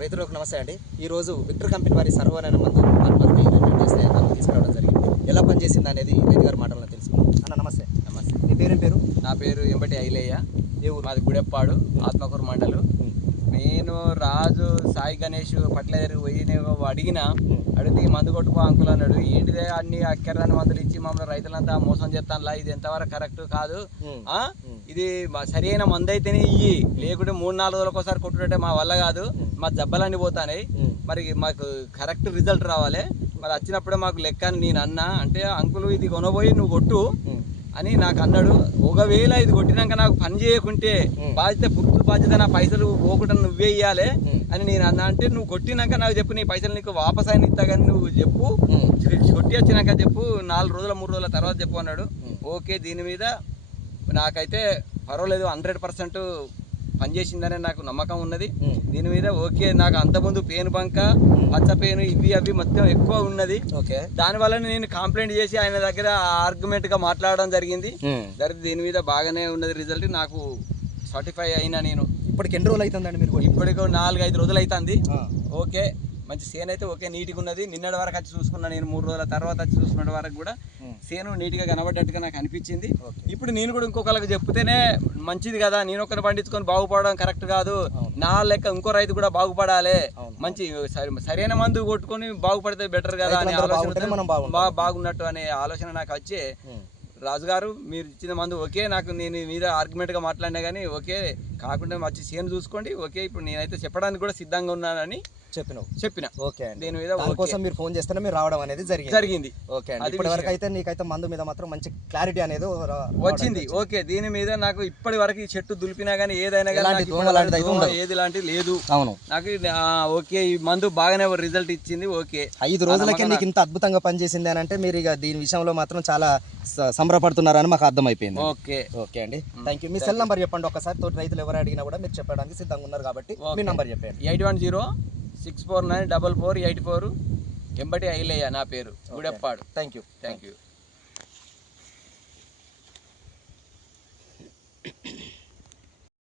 రైతులకు నమస్తే అండి. ఈరోజు విక్టర్ కంపెనీ వారి సర్వర్ అనే మందు మార్కెట్కి రివ్యూ చేస్తే తీసుకురావడం జరిగింది. ఎలా పనిచేసింది అనేది రైతు గారి మాటలను తెలుసుకుందాం. అన్న నమస్తే. నమస్తే. మీ పేరేం పేరు? నా పేరు ఎంబటి ఐలయ్య. ఏ ఊరు? మాది గుడెప్పాడు, ఆత్మకూరు మండలు. నేను రాజు సాయి గణేష్ ఫర్టిలైజర్ పోయి నేను అడిగితే మందు కొట్టుకో అంకుల్ అన్నాడు. ఏంటిదే అన్ని అక్కర్రాని మందులు ఇచ్చి మమ్మల్ని రైతులంతా మోసం చేస్తానులా, ఇది ఎంతవరకు కరెక్ట్ కాదు, ఇది సరైన మందు అయితేనే ఇయ్యి, లేకుంటే 3-4 రోజులకు ఒకసారి కొట్టుకుంటే మా వల్ల కాదు, మా జబ్బలన్నీ పోతాయి, మరి మాకు కరెక్ట్ రిజల్ట్ రావాలి, మరి వచ్చినప్పుడే మాకు లెక్క అని నేను అన్నా. అంటే అంకుల్ ఇది కొనబోయి నువ్వు కొట్టు అని నాకు అన్నాడు. ఒకవేళ ఇది కొట్టినాక నాకు పని చేయకుంటే పూర్తి బాధ్యత, నా పైసలు పోకుండా నువ్వే ఇవ్వాలి అని నేను అన్నా. అంటే నువ్వు కొట్టినాక నాకు చెప్పు, నీ పైసలు నీకు వాపస్ అయిన ఇస్తా కానీ నువ్వు చెప్పు, కొట్టి వచ్చినాక చెప్పు, 4 రోజుల 3 రోజుల తర్వాత చెప్పు అన్నాడు. ఓకే, దీని మీద నాకైతే పర్వాలేదు, 100% పనిచేసిందనే నాకు నమ్మకం ఉన్నది. దీని మీద ఓకే, నాకు అంతకుముందు పేను బంక, పచ్చ పేను, ఇవి అవి మొత్తం ఎక్కువ ఉన్నది. దానివల్ల నేను కంప్లైంట్ చేసి ఆయన దగ్గర ఆర్గ్యుమెంట్ గా మాట్లాడడం జరిగింది. దీని మీద బాగానే ఉన్నది రిజల్ట్. నాకు సర్టిఫై అయినా నేను. ఇప్పటికి ఎన్ని రోజులు అవుతుందండి మీరు? ఇప్పటికి 4-5 రోజులు అవుతుంది. ఓకే, మంచి సేను అయితే ఓకే, నీట్గా ఉన్నది. నిన్నటి వరకు వచ్చి చూసుకున్నా నేను, 3 రోజుల తర్వాత వచ్చి చూసుకున్న వరకు కూడా సేను నీట్గా కనబడ్డట్టుగా నాకు అనిపించింది. ఇప్పుడు నేను కూడా ఇంకొకరికి చెప్తేనే మంచిది కదా, నేను ఒకరిని పండించుకొని బాగుపడడం కరెక్ట్ కాదు, నా లెక్క ఇంకో రైతు కూడా బాగుపడాలి, మంచి సరైన మందు కొట్టుకొని బాగుపడితే బెటర్ కదా అనే ఆలోచన, బాగున్నట్టు అనే ఆలోచన నాకు వచ్చి, రాజుగారు మీరు ఇచ్చిన మందు ఓకే, నాకు నేను మీద ఆర్గ్యుమెంట్గా మాట్లాడినా కానీ ఓకే, కాకుండా వచ్చి సేను చూసుకోండి, ఓకే ఇప్పుడు నేనైతే చెప్పడానికి కూడా సిద్ధంగా ఉన్నానని చెప్పిన. ఓకే, దీని మీద దానికోసం మీరు ఫోన్ చేస్తేనే మీరు రావడం అనేది జరిగింది. ఓకే, ఇప్పటి వరకు అయితే నీకైతే మందు మీద మాత్రం మంచి క్లారిటీ అనేది వచ్చింది. ఓకే, దీని మీద నాకు ఇప్పటి వరకు ఈ చెట్టు దులిపినా కానీ ఏదైనా కానీ ఏది లాంటిది లేదు. అవును, నాకు ఓకే, ఈ మందు బాగానే రిజల్ట్ ఇచ్చింది. ఓకే, 5 రోజులకే నీకు ఇంత అద్భుతంగా పనిచేసింది అని అంటే మీరు ఇక దీని విషయంలో మాత్రం చాలా సంబరపడుతున్నారని మాకు అర్థమైపోయింది. ఓకే ఓకే అండి, thank you. Me cell number చెప్పండి ఒకసారి, తోటి రైతులు ఎవరు అడిగినా కూడా మీరు చెప్పడానికి సిద్ధంగా ఉన్నారు కాబట్టి మీ నంబర్ చెప్పండి. 8106494484. ఎంబటి ఐలయ్య నా పేరు, గుడెప్పాడు. Thank you.